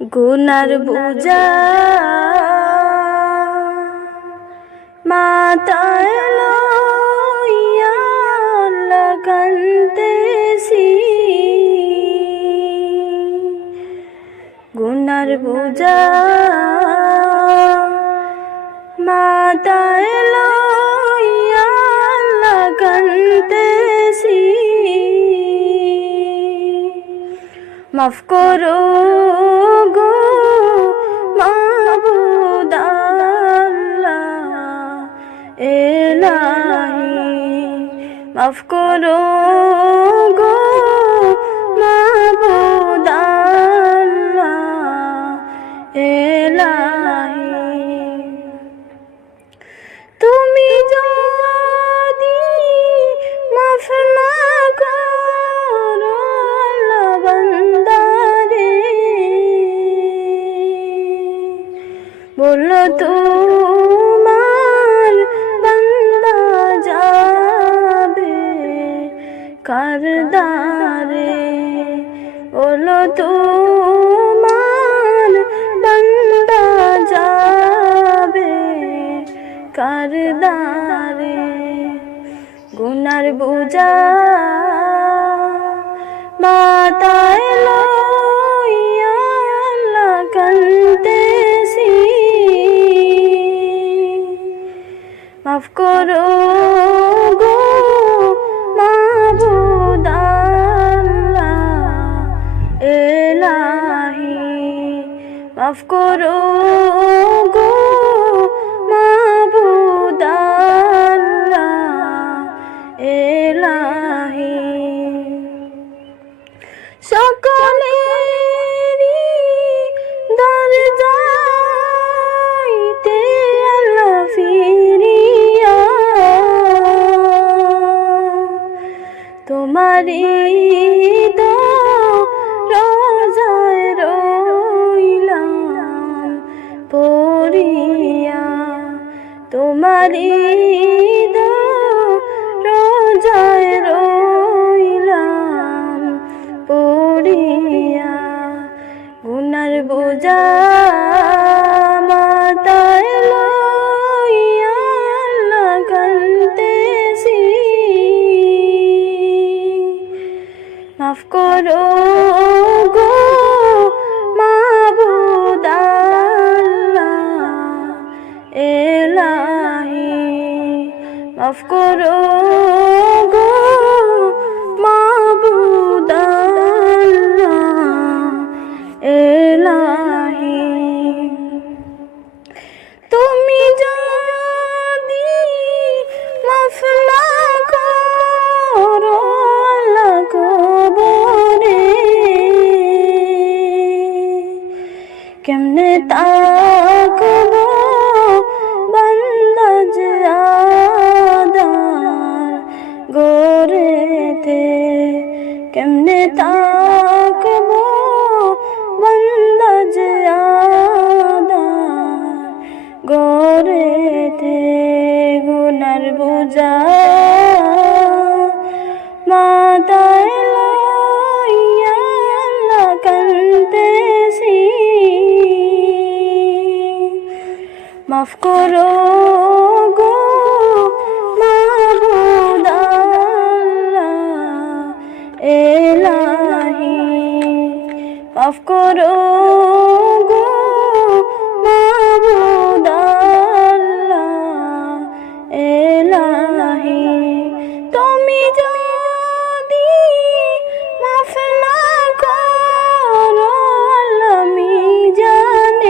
গুনার বোঝা মাথায় লইয়া কান্দেছি, গুনার বোঝা মাথায় লইয়া কান্দেছি। মাফ করো গো মাবুদ আল্লাহ ইলাহি, মাফ করো গো মাবুদ আল্লাহ ইলাহি। তুমি যদি মাফ না করো আল্লাহ বান্দারে, বললো তোমার বান্দা যাবে কার দ্বারে, বললো তোমার বান্দা যাবে কার দ্বারে। গুনার বোঝা মাথায় লইয়া কান্দেছি, মাফ করো গো মাবুদ আল্লাহ ইলাহি, মাফ করো গো মাবুদ আল্লাহ ইলাহি। সকলেরই দরজাইতে আল্লাহ ফিরিয়া, তোমারি রোজায় রইলাম পড়িয়া, তোমারি রোজায় রইলাম পড়িয়া। গুনার বোঝা মাথায় লইয়া কান্দেছি, মাফ করো গো মাবুদ আল্লাহ ইলাহি, মাফ করো গো মাবুদ আল্লাহ ইলাহি। তুমি যদি মাফ না করো আল্লাহ কবরে, কেমনে তাকবো বান্দা যে আদার গোরেতে, কেমনে তাকবো বান্দা যে আদার গোরেতে। গুনার বোঝা মাথায় লইয়া কান্দেছি, মাফ করো গো মাবুদ আল্লাহ ইলাহি, মাফ করো